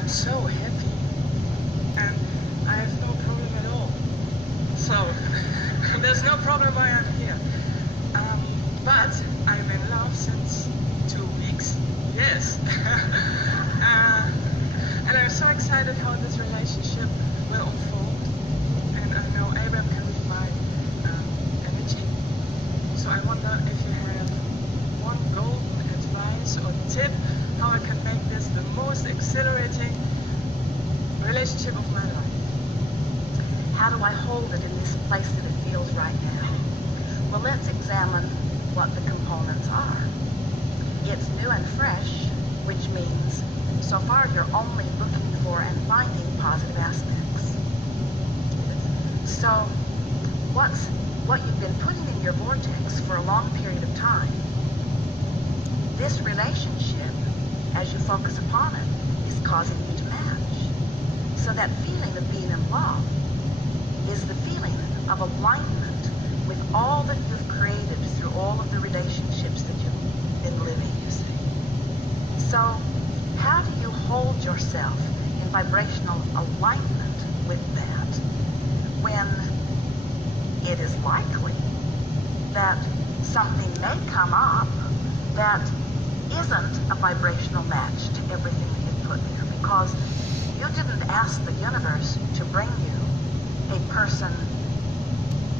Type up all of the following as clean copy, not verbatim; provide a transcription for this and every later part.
I'm so happy, and I have no problem at all. So, there's no problem why I'm here. But I'm in love since 2 weeks. Yes. And I'm so excited how this relationship will unfold. And I know Abraham can read my energy. So I wonder if you have one golden advice or tip how I can make this the most exhilarating relationship of my life. How do I hold it in this place that it feels right now? Well, let's examine what the components are. It's new and fresh, which means so far you're only looking for and finding positive aspects. So what you've been putting in your vortex for a long period of time, this relationship, as you focus upon it, is causing you to match. So that feeling of being in love is the feeling of alignment with all that you've created through all of the relationships that you've been living, you see. So how do you hold yourself in vibrational alignment with that when it is likely that something may come up that isn't a vibrational match to everything that you put there, because you didn't ask the universe to bring you a person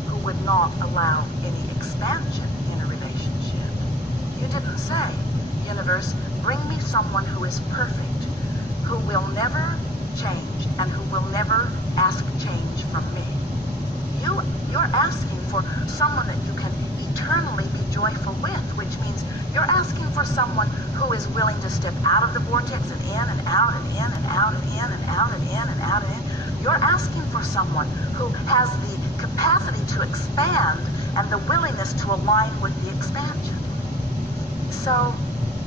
who would not allow any expansion in a relationship. You didn't say, universe, bring me someone who is perfect, who will never change and who will never ask change from me. You're asking for someone that you can eternally be joyful with, which means you're asking for someone who is willing to step out of the vortex and in and out and in and out and in and out and in and out and in. You're asking for someone who has the capacity to expand and the willingness to align with the expansion. So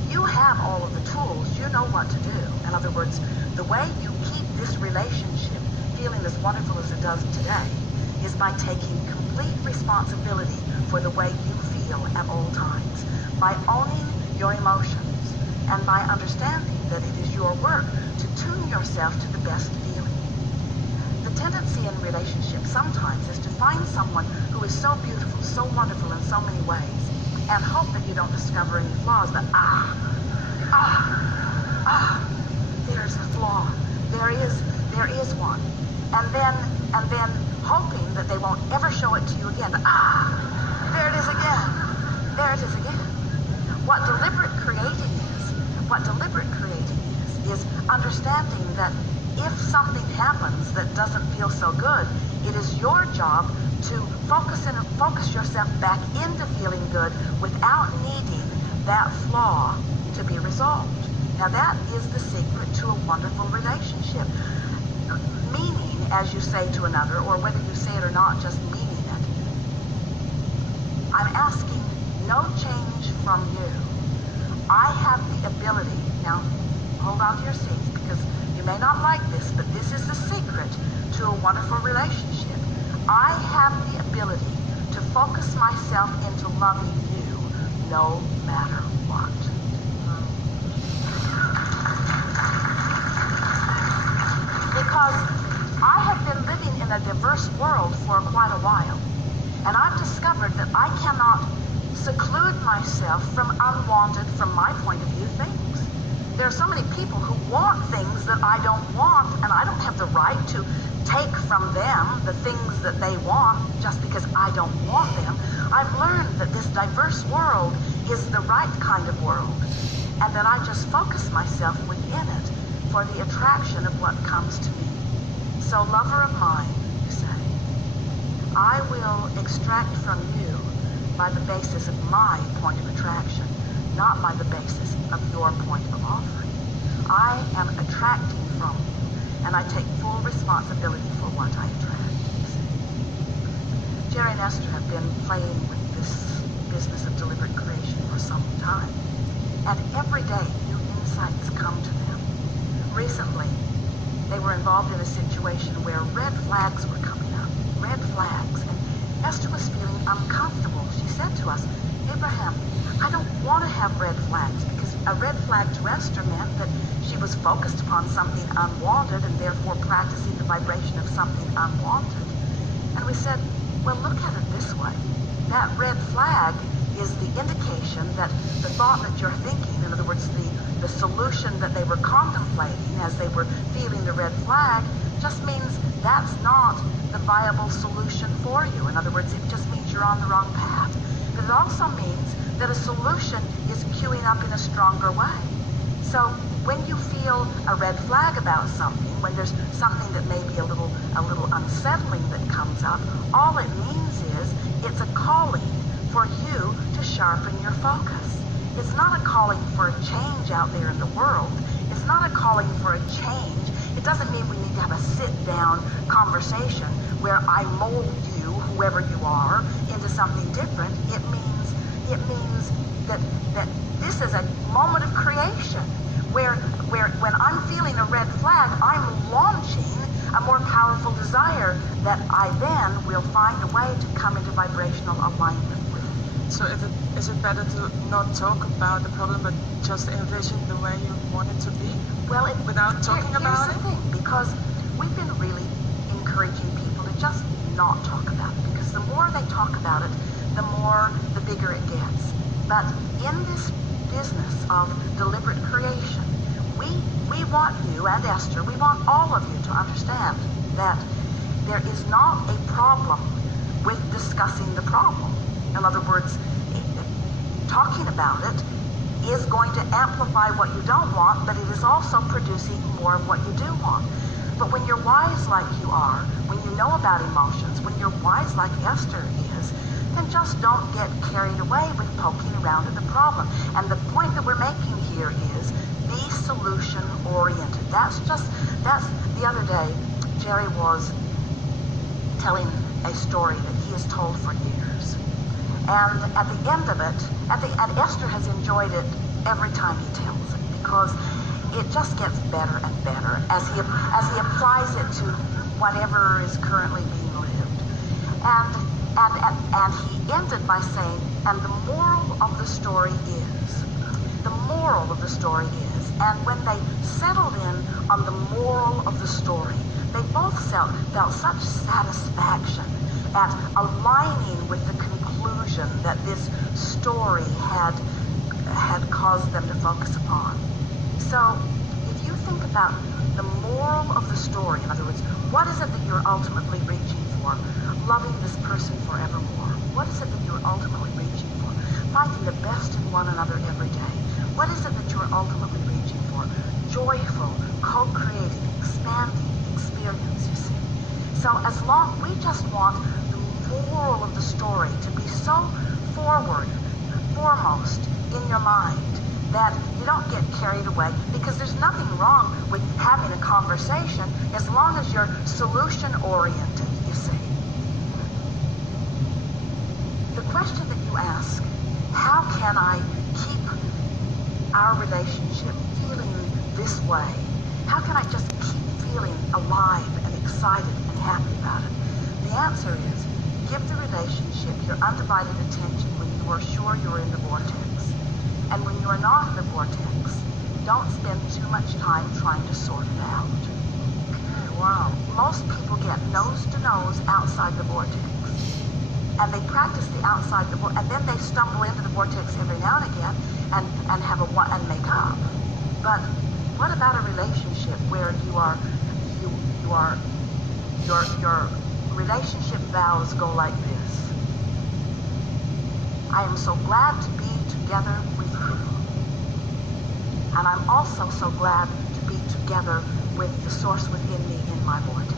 you have all of the tools. You know what to do. In other words, the way you keep this relationship feeling as wonderful as it does today is by taking complete responsibility for the way you feel at all times, by owning your emotions, and by understanding that it is your work to tune yourself to the best feeling. The tendency in relationships sometimes is to find someone who is so beautiful, so wonderful in so many ways, and hope that you don't discover any flaws, but there's a flaw. There is one. And then hoping that they won't ever show it to you again, but there it is again. There it is again. What deliberate creating is understanding that if something happens that doesn't feel so good, it is your job to focus yourself back into feeling good without needing that flaw to be resolved. Now that is the secret to a wonderful relationship. Meaning, as you say to another, or whether you say it or not, just meaning it. I'm asking no change from you. I have the ability, now hold on to your seats because you may not like this, but this is the secret to a wonderful relationship. I have the ability to focus myself into loving you no matter what. Because I have been living in a diverse world for quite a while, and I've discovered that I cannot seclude myself from unwanted, from my point of view, things. There are so many people who want things that I don't want, and I don't have the right to take from them the things that they want just because I don't want them. I've learned that this diverse world is the right kind of world, and that I just focus myself within it for the attraction of what comes to me. So, lover of mine, you say, I will extract from you by the basis of my point of attraction, not by the basis of your point of offering. I am attracting from you, and I take full responsibility for what I attract. You see. Jerry and Esther have been playing with this business of deliberate creation for some time, and every day new insights come to them. Recently, they were involved in a situation where red flags were coming up, red flags, and Esther was feeling uncomfortable. She said to us, Abraham, I don't want to have red flags because A red flag to Esther meant that she was focused upon something unwanted and therefore practicing the vibration of something unwanted. And we said, well, look at it this way. That red flag is the indication that the thought that you're thinking, in other words, the solution that they were contemplating as they were feeling the red flag, just means that's not the viable solution for you. In other words, it just means you're on the wrong path. But it also means that a solution is queuing up in a stronger way. So when you feel a red flag about something, when there's something that may be a little unsettling that comes up, all it means is it's a calling for you to sharpen your focus. It's not a calling for a change out there in the world. It's not a calling for a change. It doesn't mean we need to have a sit-down conversation where I mold you, whoever you are, into something different. It means that this is a moment of creation where when I'm feeling a red flag, I'm launching a more powerful desire that I then will find a way to come into vibrational alignment with. So is it better to not talk about the problem, but just envision the way you want it to be? Well, without talking about it? Here's the thing, because we've been really encouraging people to just not talk about it, because the more they talk about it, the bigger it gets. But in this business of deliberate creation, we want you and Esther, we want all of you to understand that there is not a problem with discussing the problem. In other words, talking about it is going to amplify what you don't want, but it is also producing more of what you do want. But when you're wise like you are, when you know about emotions, when you're wise like Esther is, then just don't get carried away with poking around at the problem. And the point that we're making here is be solution-oriented. That's the other day, Jerry was telling a story that he has told for years. And at the end of it, and Esther has enjoyed it every time he tells it, because it just gets better and better as he applies it to whatever is currently being lived. And he ended by saying, and the moral of the story is, and when they settled in on the moral of the story, they both felt such satisfaction at aligning with the conclusion that this story had caused them to focus upon. So if you think about the moral of the story, in other words, what is it that you're ultimately reaching for? Loving this person forevermore. What is it that you're ultimately reaching for? Finding the best in one another every day. What is it that you're ultimately reaching for? Joyful, co-creating, expanding experience, you see. So as long, we just want the moral of the story to be so foremost in your mind that you don't get carried away, because there's nothing wrong with having a conversation as long as you're solution-oriented, you see. The question that you ask, how can I keep our relationship feeling this way? How can I just keep feeling alive and excited and happy about it? The answer is, give the relationship your undivided attention when you are sure you're in the vortex. And when you are not in the vortex, don't spend too much time trying to sort it out. Wow. Most people get nose to nose outside the vortex. And they practice the outside the vortex, and then they stumble into the vortex every now and again and have and make up. But what about a relationship where your relationship vows go like this? I am so glad to be together with you. And I'm also so glad to be together with the source within me in my vortex.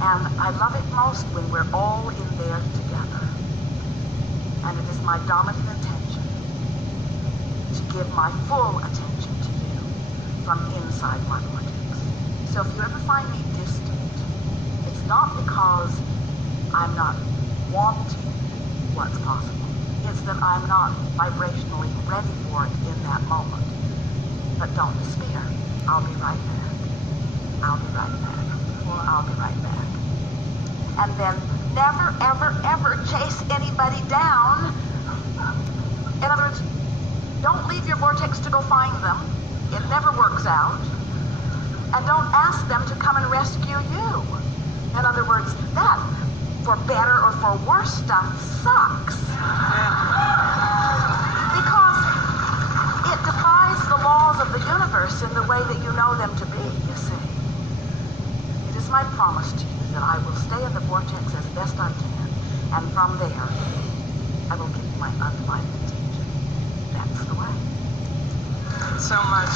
And I love it most when we're all in there together. And it is my dominant intention to give my full attention to you from inside my vortex. So if you ever find me distant, it's not because I'm not wanting what's possible. It's that I'm not vibrationally ready for it in that moment. But don't despair. I'll be right back. I'll be right back. I'll be right back. And then never, ever, ever chase anybody down. In other words, Don't leave your vortex to go find them. It never works out. And don't ask them to come and rescue you. In other words, that, for better or for worse stuff, sucks. Because it defies the laws of the universe in the way that you know them to be, you see. It is my promise to you that I will stay in the vortex as best I can, and from there, I will give you my undivided attention. That's the way. So much.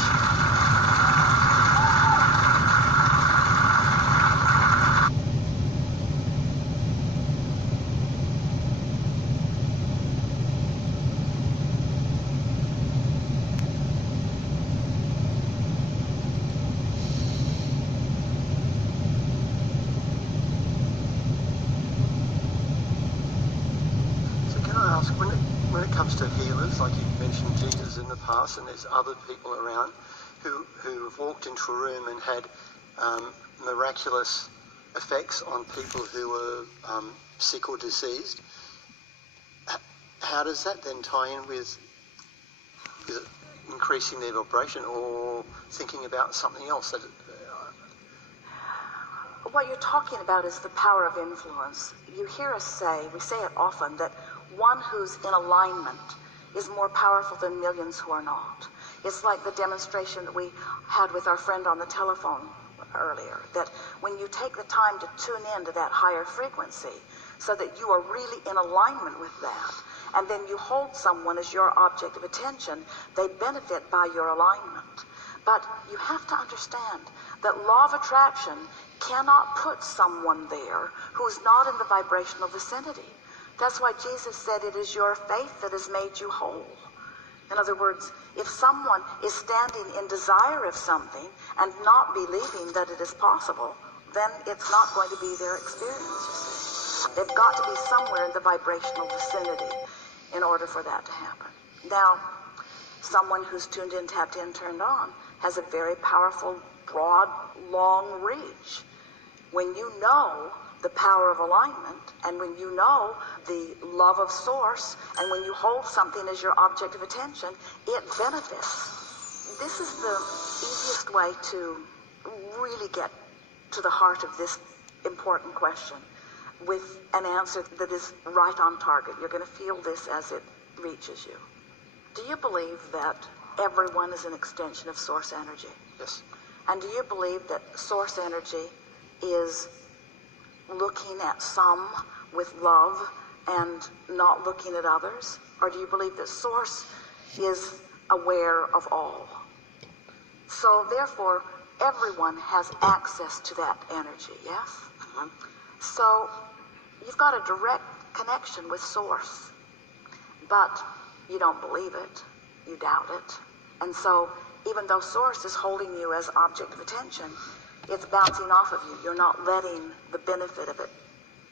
When it comes to healers, like you mentioned Jesus in the past, and there's other people around who have walked into a room and had miraculous effects on people who were sick or diseased, how does that then tie in with, is it increasing their vibration or thinking about something else? What you're talking about is the power of influence. You hear us say, we say it often, that one who's in alignment is more powerful than millions who are not. It's like the demonstration that we had with our friend on the telephone earlier, that when you take the time to tune into that higher frequency so that you are really in alignment with that, and then you hold someone as your object of attention, they benefit by your alignment. But you have to understand that law of attraction cannot put someone there who's not in the vibrational vicinity. That's why Jesus said it is your faith that has made you whole. In other words, if someone is standing in desire of something and not believing that it is possible, then it's not going to be their experience, you see. They've got to be somewhere in the vibrational vicinity in order for that to happen. Now, someone who's tuned in, tapped in, turned on has a very powerful, broad, long reach. When you know the power of alignment, and when you know the love of source, and when you hold something as your object of attention, it benefits. This is the easiest way to really get to the heart of this important question with an answer that is right on target. You're going to feel this as it reaches you. Do you believe that everyone is an extension of source energy? Yes. And do you believe that source energy is looking at some with love and not looking at others? Or do you believe that source is aware of all? So therefore, everyone has access to that energy, yes? Mm-hmm. So you've got a direct connection with source, but you don't believe it, you doubt it. And so even though source is holding you as object of attention, it's bouncing off of you. You're not letting the benefit of it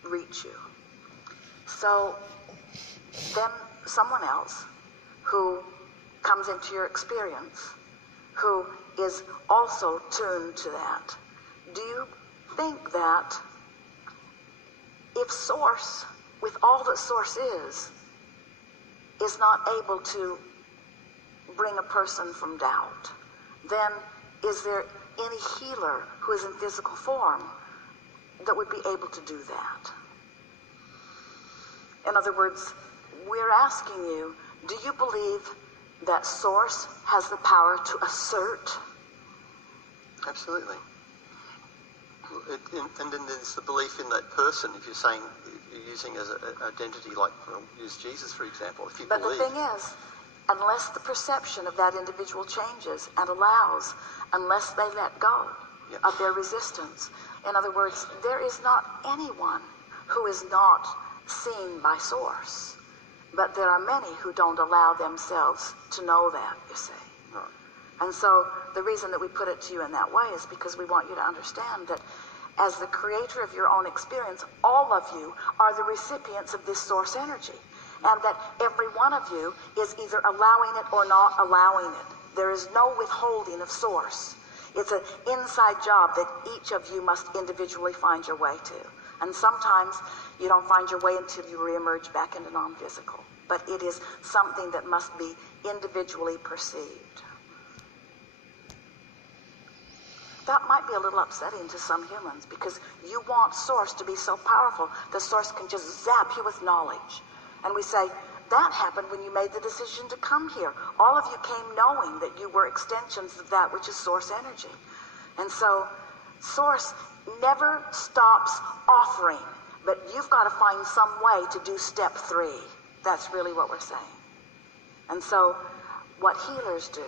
reach you. So then someone else who comes into your experience, who is also tuned to that, do you think that if source, with all that source is not able to bring a person from doubt, then is there any healer who is in physical form that would be able to do that? In other words, we're asking you, do you believe that source has the power to assert? Absolutely. And then there's the belief in that person. If you're saying, if you're using as an identity, like we'll use Jesus for example, if you But believe. the thing is, unless the perception of that individual changes and allows, unless they let go of their resistance. In other words, there is not anyone who is not seen by source. But there are many who don't allow themselves to know that, you see. Right. And so the reason that we put it to you in that way is because we want you to understand that as the creator of your own experience, all of you are the recipients of this source energy. And that every one of you is either allowing it or not allowing it. There is no withholding of source. It's an inside job that each of you must individually find your way to. And sometimes you don't find your way until you reemerge back into non-physical. but it is something that must be individually perceived. That might be a little upsetting to some humans because you want Source to be so powerful that Source can just zap you with knowledge. And we say, that happened when you made the decision to come here. All of you came knowing that you were extensions of that which is Source energy. And so Source never stops offering, but you've got to find some way to do step 3. That's really what we're saying. And so what healers do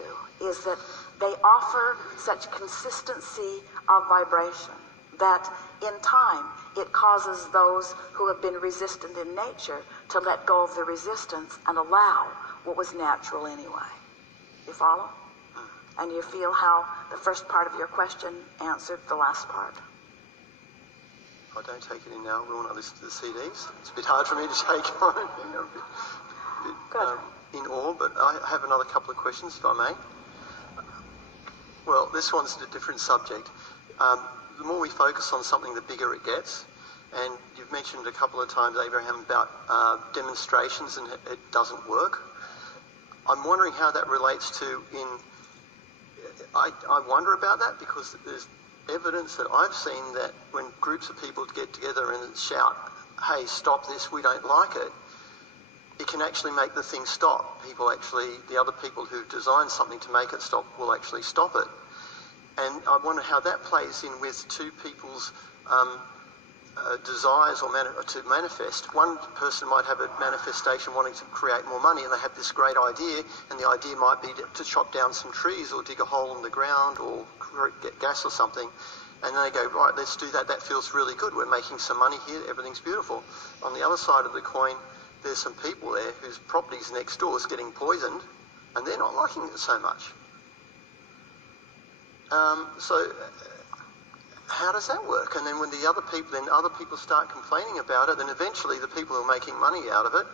is that they offer such consistency of vibration that in time it causes those who have been resistant in nature to let go of the resistance and allow what was natural anyway. You follow? And you feel how the first part of your question answered the last part. I don't take it in now. We want to listen to the CDs. It's a bit hard for me to take on it. You know, a bit in awe, but I have another couple of questions, if I may. Well, this one's a different subject. The more we focus on something, the bigger it gets. And you've mentioned a couple of times, Abraham, about demonstrations and it doesn't work. I'm wondering how that relates to I wonder about that because there's evidence that I've seen that when groups of people get together and shout, hey, stop this, we don't like it, it can actually make the thing stop. The other people who've designed something to make it stop will actually stop it. And I wonder how that plays in with two people's desires to manifest. One person might have a manifestation wanting to create more money and they have this great idea, and the idea might be to chop down some trees or dig a hole in the ground or get gas or something. And then they go, right, let's do that. That feels really good. We're making some money here. Everything's beautiful. On the other side of the coin, there's some people there whose properties next door is getting poisoned and they're not liking it so much. So how does that work? And then when other people start complaining about it, then eventually the people who are making money out of it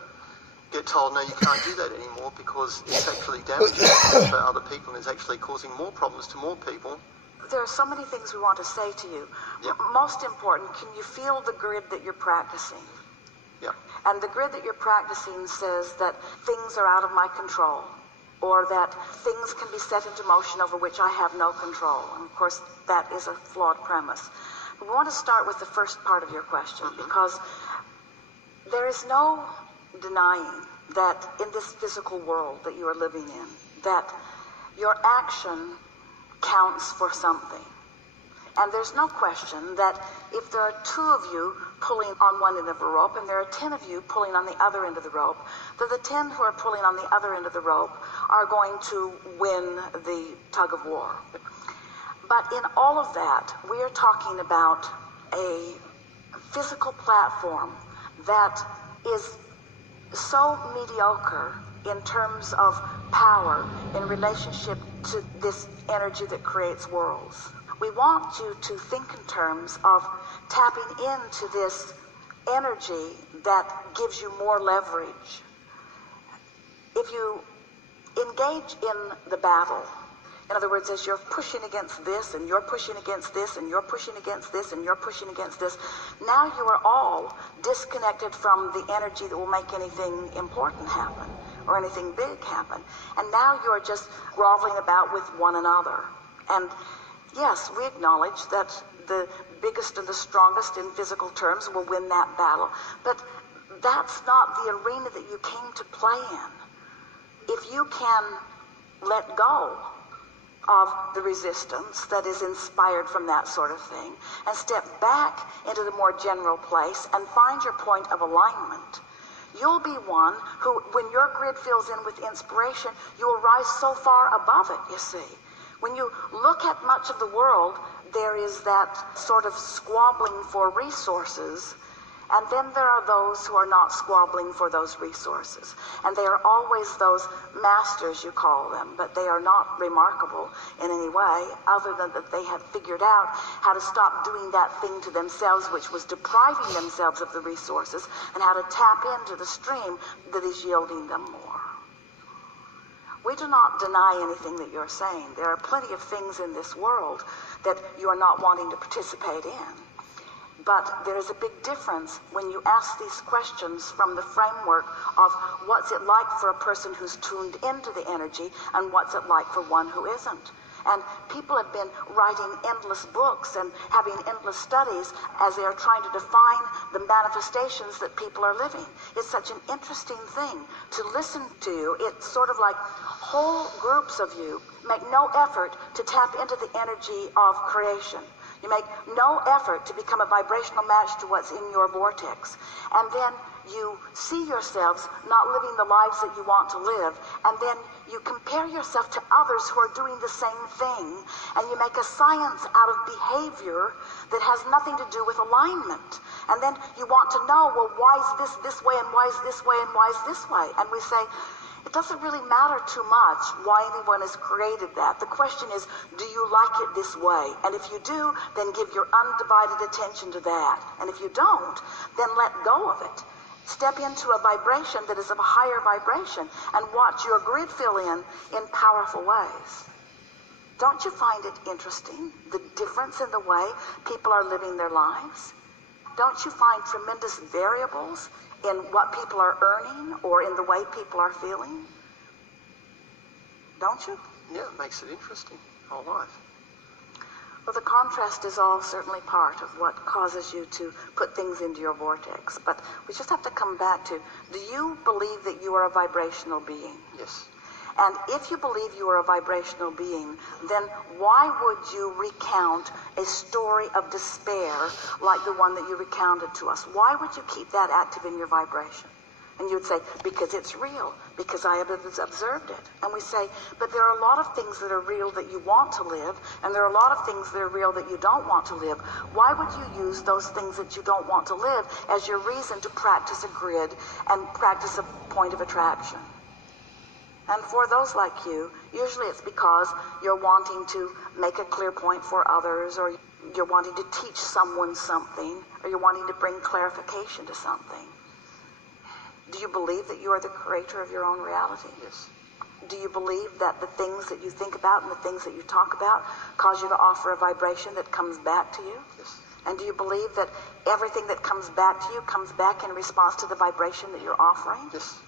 get told, no, you can't do that anymore because it's actually damaging for other people and it's actually causing more problems to more people. There are so many things we want to say to you. Yep. Most important, can you feel the grid that you're practicing? Yeah. And the grid that you're practicing says that things are out of my control, or that things can be set into motion over which I have no control. And of course, that is a flawed premise. But we want to start with the first part of your question, because there is no denying that in this physical world that you are living in, that your action counts for something. And there's no question that if there are 2 of you pulling on one end of a rope and there are 10 of you pulling on the other end of the rope, that the 10 who are pulling on the other end of the rope are going to win the tug of war. But in all of that, we are talking about a physical platform that is so mediocre in terms of power in relationship to this energy that creates worlds. We want you to think in terms of tapping into this energy that gives you more leverage. If you engage in the battle, in other words, as you're pushing against this, and you're pushing against this, and you're pushing against this, and you're pushing against this, now you are all disconnected from the energy that will make anything important happen, or anything big happen. And now you're just groveling about with one another. And yes, we acknowledge that the biggest and the strongest in physical terms will win that battle. But that's not the arena that you came to play in. If you can let go of the resistance that is inspired from that sort of thing and step back into the more general place and find your point of alignment, you'll be one who, when your grid fills in with inspiration, you will rise so far above it, you see. When you look at much of the world, there is that sort of squabbling for resources, and then there are those who are not squabbling for those resources. And they are always those masters, you call them, but they are not remarkable in any way, other than that they have figured out how to stop doing that thing to themselves, which was depriving themselves of the resources, and how to tap into the stream that is yielding them more. We do not deny anything that you're saying. There are plenty of things in this world that you are not wanting to participate in. But there is a big difference when you ask these questions from the framework of what's it like for a person who's tuned into the energy and what's it like for one who isn't. And people have been writing endless books and having endless studies as they are trying to define the manifestations that people are living. It's such an interesting thing to listen to. It's sort of like whole groups of you make no effort to tap into the energy of creation. You make no effort to become a vibrational match to what's in your vortex. And then you see yourselves not living the lives that you want to live. And then you compare yourself to others who are doing the same thing. And you make a science out of behavior that has nothing to do with alignment. And then you want to know, well, why is this way, and why is this way, and why is this way? And we say, it doesn't really matter too much why anyone has created that. The question is, do you like it this way? And if you do, then give your undivided attention to that. And if you don't, then let go of it. Step into a vibration that is of a higher vibration and watch your grid fill in powerful ways. Don't you find it interesting, the difference in the way people are living their lives? Don't you find tremendous variables in what people are earning or in the way people are feeling? Don't you? Yeah, it makes it interesting, whole life. Well, the contrast is all certainly part of what causes you to put things into your vortex. But we just have to come back to, do you believe that you are a vibrational being? Yes. And if you believe you are a vibrational being, then why would you recount a story of despair like the one that you recounted to us? Why would you keep that active in your vibration? And you would say, because it's real, because I have observed it. And we say, but there are a lot of things that are real that you want to live, and there are a lot of things that are real that you don't want to live. Why would you use those things that you don't want to live as your reason to practice a grid and practice a point of attraction? And for those like you, usually it's because you're wanting to make a clear point for others, or you're wanting to teach someone something, or you're wanting to bring clarification to something. Do you believe that you are the creator of your own reality? Yes. Do you believe that the things that you think about and the things that you talk about cause you to offer a vibration that comes back to you? Yes. And do you believe that everything that comes back to you comes back in response to the vibration that you're offering? Yes.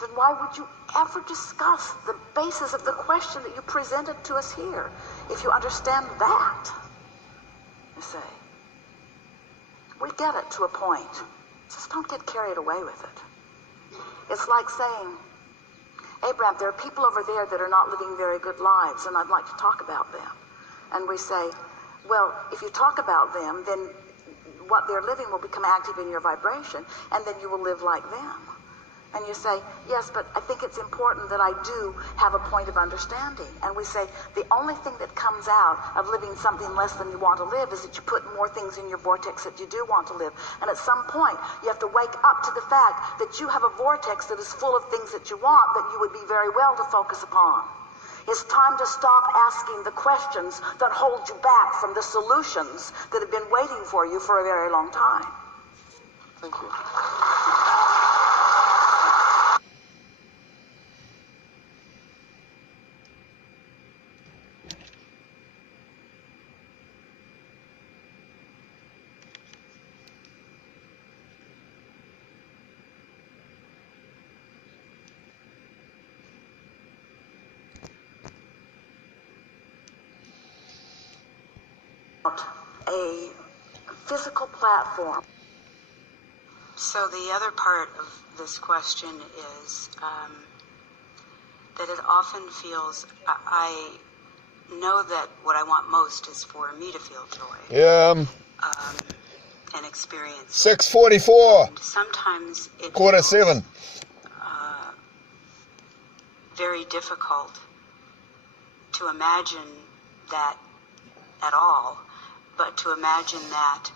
Then why would you ever discuss the basis of the question that you presented to us here if you understand that? You say, we get it to a point. Just don't get carried away with it. It's like saying, Abraham, there are people over there that are not living very good lives, and I'd like to talk about them. And we say, well, if you talk about them, then what they're living will become active in your vibration, and then you will live like them. And you say, yes, but I think it's important that I do have a point of understanding. And we say, the only thing that comes out of living something less than you want to live is that you put more things in your vortex that you do want to live. And at some point, you have to wake up to the fact that you have a vortex that is full of things that you want that you would be very well to focus upon. It's time to stop asking the questions that hold you back from the solutions that have been waiting for you for a very long time. Thank you. A physical platform. So the other part of this question is that it often feels, I know that what I want most is for me to feel joy. Yeah. And experience. 6:44. And sometimes it Quarter feels, 7. very difficult to imagine that at all, but to imagine that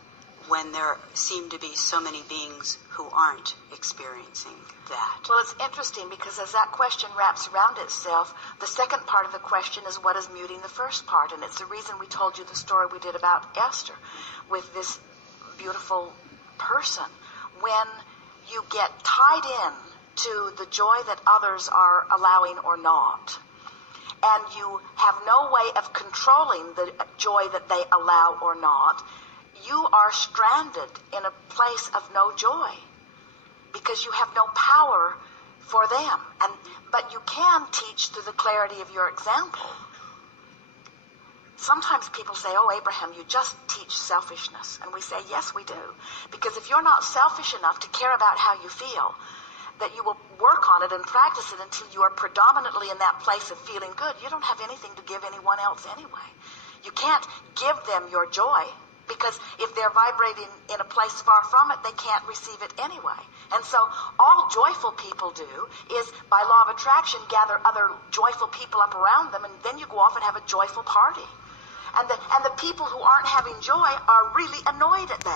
when there seem to be so many beings who aren't experiencing that. Well, it's interesting because as that question wraps around itself, the second part of the question is what is muting the first part. And it's the reason we told you the story we did about Esther with this beautiful person. When you get tied in to the joy that others are allowing or not, and you have no way of controlling the joy that they allow or not, you are stranded in a place of no joy because you have no power for them. But you can teach through the clarity of your example. Sometimes people say, oh, Abraham, you just teach selfishness. And we say, yes, we do. Because if you're not selfish enough to care about how you feel, that you will work on it and practice it until you are predominantly in that place of feeling good, you don't have anything to give anyone else anyway. You can't give them your joy, because if they're vibrating in a place far from it, they can't receive it anyway. And so all joyful people do is, by law of attraction, gather other joyful people up around them, and then you go off and have a joyful party. And the people who aren't having joy are really annoyed at that.